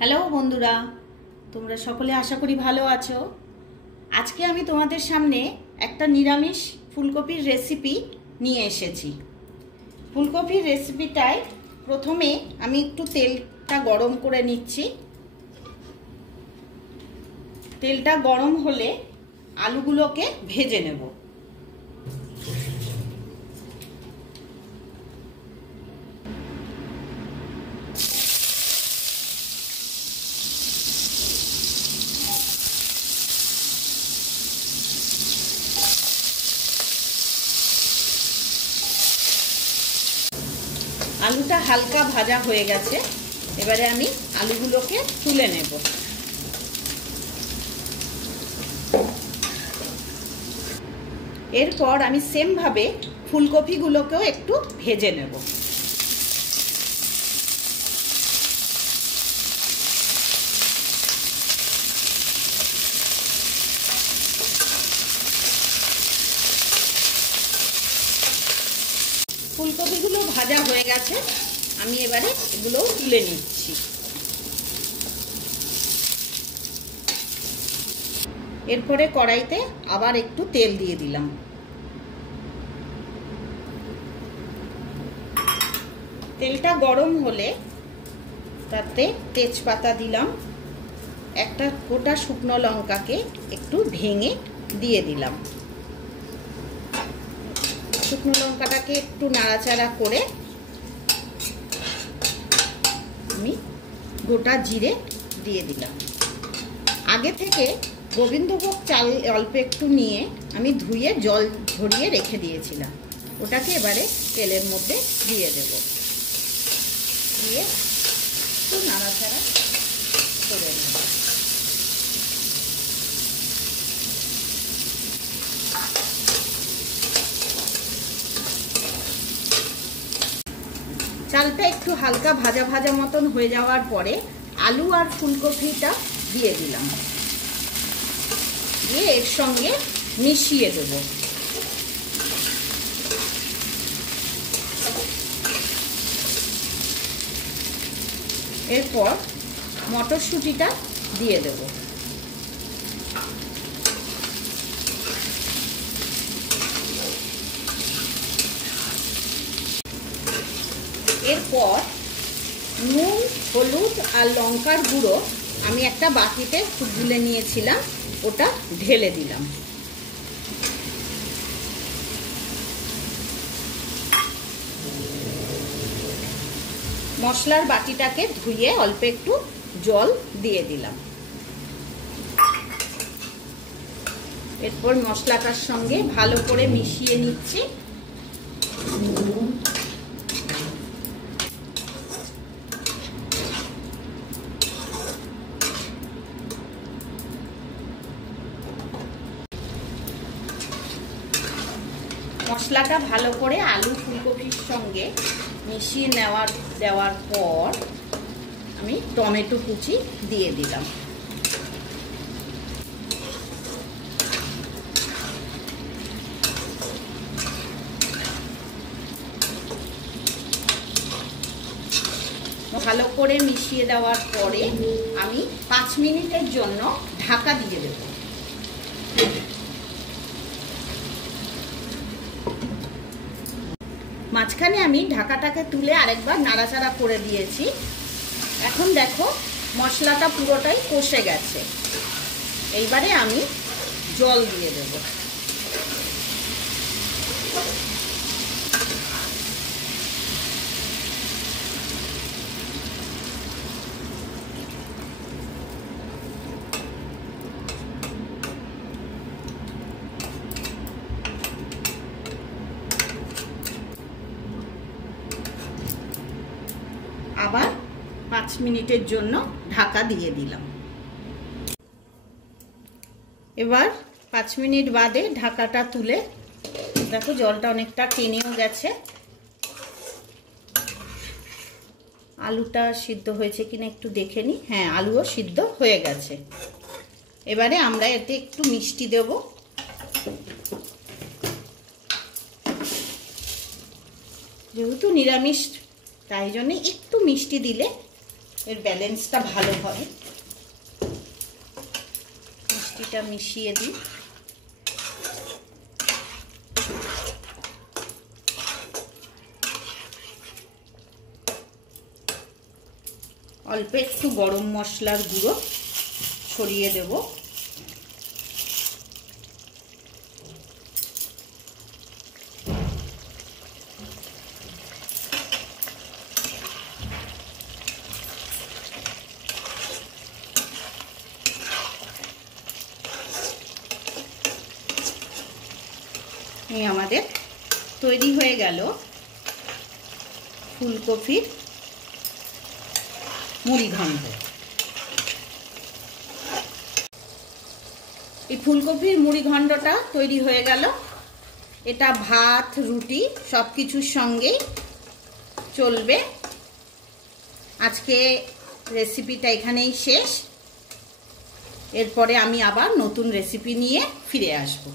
Hello বন্ধুরা, তোমরা সকলে আশা করি ভালো আছো। আজকে আমি তোমাদের সামনে একটা নিরামিষ ফুলকপির রেসিপি নিয়ে এসেছি। ফুলকপির রেসিপিটায় প্রথমে আমি একটু তেলটা গরম করে নিচ্ছি। তেলটা গরম হলে আলুগুলোকে ভেজে নেব। আলুটা হালকা ভাজা হয়ে গেছে, এবারে আমি আলুগুলোকে তুলে নেব। এরপর আমি সেম ভাবে ফুলকপিগুলোকেও একটু ভেজে নেব। ফুলকপিগুলো ভাজা হয়ে গেছে, আমি এবারে এগুলো তুলে নিচ্ছি। এরপরে কড়াইতে আবার একটু তেল দিয়ে দিলাম। তেলটা গরম হলে তাতে তেজপাতা দিলাম, একটা গোটা শুকনো লঙ্কাকে একটু ভেঙে দিয়ে দিলাম। শুকনো লঙ্কাটাকে একটু নাড়াচাড়া করে আমি গোটা জিরে দিয়ে দিলাম। আগে থেকে গোবিন্দভোগ চাল অল্প একটু নিয়ে আমি ধুয়ে জল ঝরিয়ে রেখে দিয়েছিলাম, ওটাকে এবারে তেলের মধ্যে দিয়ে দেব। দিয়ে একটু নাড়াচাড়া করে নেব। চালটা একটু হালকা ভাজা ভাজা মতন হয়ে যাওয়ার পরে আলু আর ফুলকপিটা দিয়ে দিলাম, দিয়ে এর সঙ্গে মিশিয়ে দেব। এরপর মটরশুঁটিটা দিয়ে দেব। এরপর নুন, হলুদ আর লঙ্কার গুঁড়ো আমি একটা বাটিতে গুলে নিয়েছিলাম, ওটা ঢেলে দিলাম। মশলার বাটিটাকে ধুয়ে অল্প একটু জল দিয়ে দিলাম। এরপর মশলাটার সঙ্গে ভালো করে মিশিয়ে নিচ্ছি। মশলাটা ভালো করে আলু ফুলকপির সঙ্গে মিশিয়ে দেওয়ার পর আমি টমেটো কুচি দিয়ে দিলাম। ভালো করে মিশিয়ে দেওয়ার পরে আমি 5 মিনিটের জন্য ঢাকা দিয়ে দেব। মাঝখানে আমি ঢাকাটাকে তুলে আরেকবার নাড়াচাড়া করে দিয়েছি। এখন দেখো মশলাটা পুরোটাই কষে গেছে। এইবারে আমি জল দিয়ে দেব। আবার 5 মিনিটের জন্য ঢাকা দিয়ে দিলাম। এবার 5 মিনিট বাদে ঢাকাটা তুলে দেখো জলটা অনেকটা টেনেও গেছে। আলুটা সিদ্ধ হয়েছে কিনা একটু দেখে নি। হ্যাঁ, আলুও সিদ্ধ হয়ে গেছে। এবারে আমরা এতে একটু মিষ্টি দেব। যেহেতু নিরামিষ, তাই জন্য একটু মিষ্টি দিলে এর ব্যালেন্সটা ভালো হয়। মিষ্টিটা মিশিয়ে দিই। অল্প একটু গরম মশলার গুঁড়ো ছড়িয়ে দেব। এই আমাদের তৈরি হয়ে গেল ফুলকপির মুড়িঘণ্ট। এই ফুলকপির মুড়িঘণ্টটা তৈরি হয়ে গেল। এটা ভাত, রুটি সব কিছুর সঙ্গেই চলবে। আজকে রেসিপিটা এখানেই শেষ। এরপরে আমি আবার নতুন রেসিপি নিয়ে ফিরে আসবো।